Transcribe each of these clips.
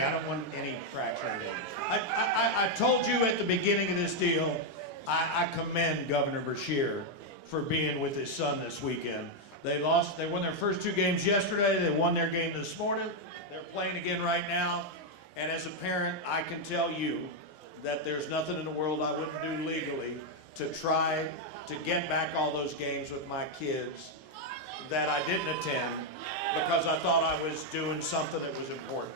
okay. I don't want any fracture. I told you at the beginning of this deal, I commend Governor Beshear for being with his son this weekend. They won their first 2 games yesterday. They won their game this morning. They're playing again right now. And as a parent, I can tell you that there's nothing in the world I wouldn't do legally to try to get back all those games with my kids that I didn't attend because I thought I was doing something that was important.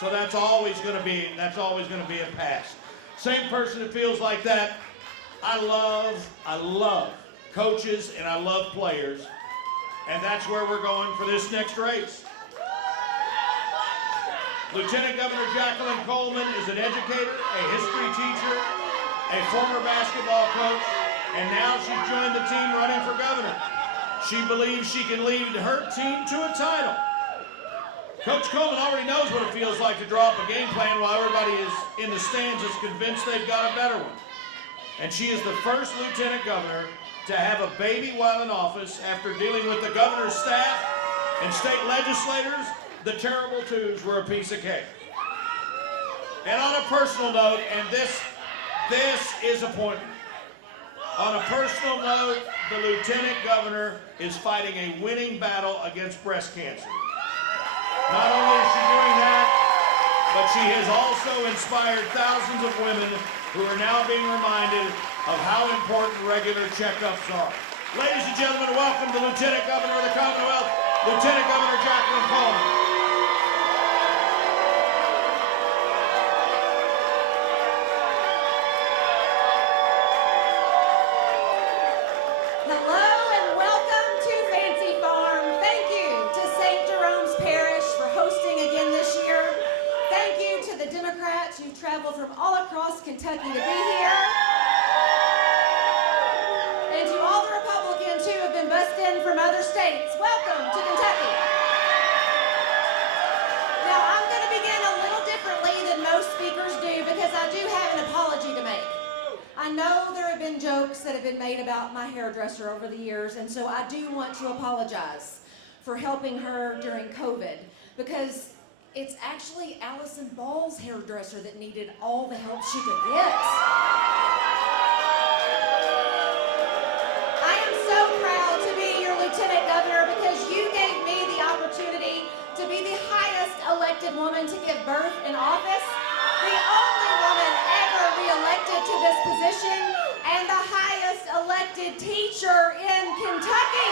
So that's always going to be a pass. Same person that feels like that. I love coaches and I love players, and that's where we're going for this next race. Lieutenant Governor Jacqueline Coleman is an educator, a history teacher, a former basketball coach, and now she's joined the team running for governor. She believes she can lead her team to a title. Coach Coleman already knows what it feels like to draw up a game plan while everybody is in the stands is convinced they've got a better one. And she is the first lieutenant governor to have a baby while in office after dealing with the governor's staff and state legislators. The terrible twos were a piece of cake. And on a personal note, and this is a point. On a personal note, the lieutenant governor is fighting a winning battle against breast cancer. Not only is she doing that, but she has also inspired thousands of women who are now being reminded of how important regular checkups are. Ladies and gentlemen, welcome the Lieutenant Governor of the Commonwealth, Lieutenant Governor Jacqueline Coleman. Who traveled from all across Kentucky to be here. And to all the Republicans who have been bussed in from other states, welcome to Kentucky. Now, I'm going to begin a little differently than most speakers do because I do have an apology to make. I know there have been jokes that have been made about my hairdresser over the years, and so I do want to apologize for helping her during COVID because it's actually Allison Ball's hairdresser that needed all the help she could get. I am so proud to be your Lieutenant Governor because you gave me the opportunity to be the highest elected woman to give birth in office, the only woman ever re-elected to this position, and the highest elected teacher in Kentucky.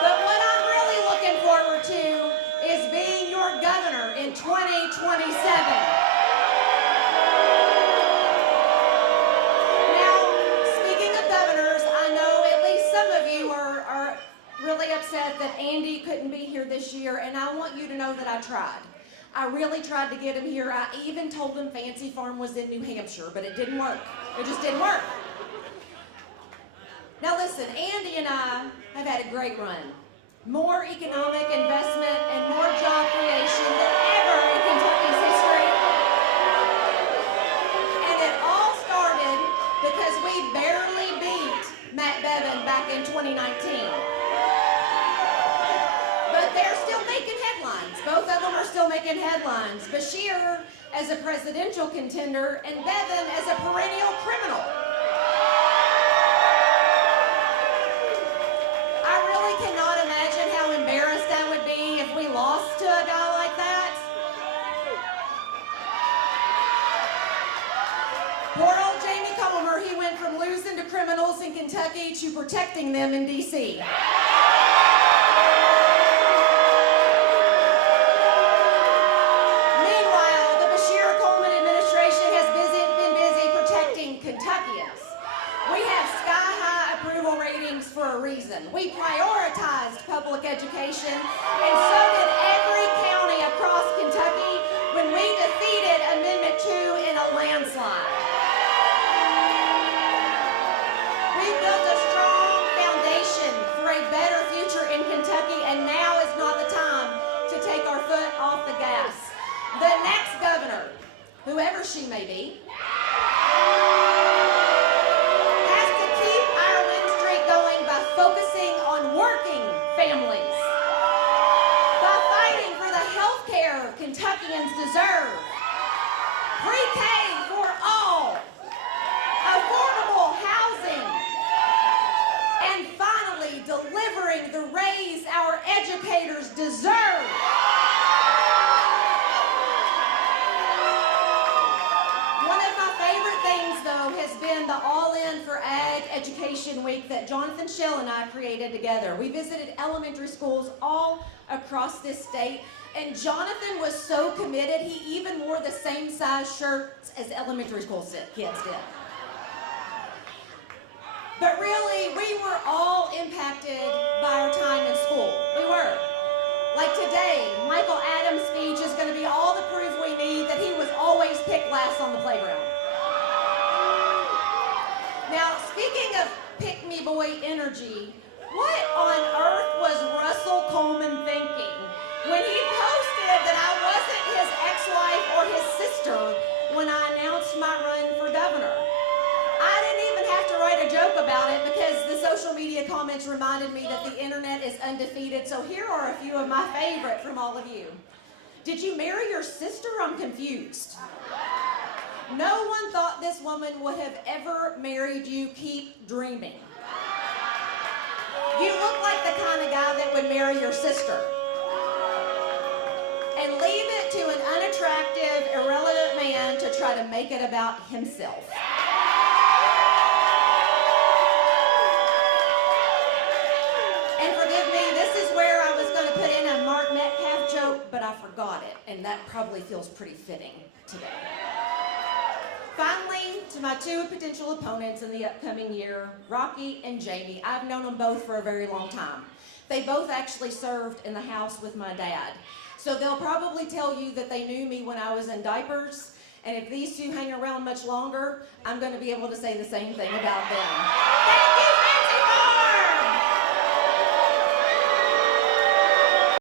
But what I'm really looking forward to is being your governor in 2027. Now, speaking of governors, I know at least some of you are really upset that Andy couldn't be here this year, and I want you to know that I tried. I really tried to get him here. I even told him Fancy Farm was in New Hampshire, but it didn't work. It just didn't work. Now listen, Andy and I have had a great run. More economic investment and more job creation than ever in Kentucky's history. And it all started because we barely beat Matt Bevin back in 2019. But they're still making headlines. Both of them are still making headlines. Beshear as a presidential contender and Bevin as a perennial criminal. Cannot imagine how embarrassed I would be if we lost to a guy like that. Poor old Jamie Comer, he went from losing to criminals in Kentucky to protecting them in D.C. Meanwhile, the Beshear-Coleman administration has been busy protecting Kentuckians. We have sky-high approval ratings for a reason. We prioritized public education, and so did every county across Kentucky when we defeated Amendment 2 in a landslide. We built a strong foundation for a better Kentuckians deserve. Pre-K for all. Affordable housing. And finally, delivering the raise our educators deserve. One of my favorite things, though, has been the All-In for Ag Education Week that Jonathan Schell and I created together. We visited elementary schools all across this state, and Jonathan was so committed, he even wore the same size shirts as elementary school kids did. But really, we were all impacted by our time in school. We were. Like today, Michael Adams' speech is going to be all the proof we need that he was always picked last on the playground. Now, speaking of pick-me-boy energy, what on earth was Russell Coleman thinking when he posted that I wasn't his ex-wife or his sister when I announced my run for governor? I didn't even have to write a joke about it because the social media comments reminded me that the internet is undefeated, so here are a few of my favorite from all of you. Did you marry your sister? I'm confused. No one thought this woman would have ever married you. Keep dreaming. You look like the kind of guy that would marry your sister. And leave it to an unattractive, irrelevant man to try to make it about himself. And forgive me, this is where I was going to put in a Mark Metcalf joke, but I forgot it, and that probably feels pretty fitting today. Finally, to my two potential opponents in the upcoming year, Rocky and Jamie. I've known them both for a very long time. They both actually served in the House with my dad. So they'll probably tell you that they knew me when I was in diapers, and if these two hang around much longer, I'm going to be able to say the same thing about them. Thank you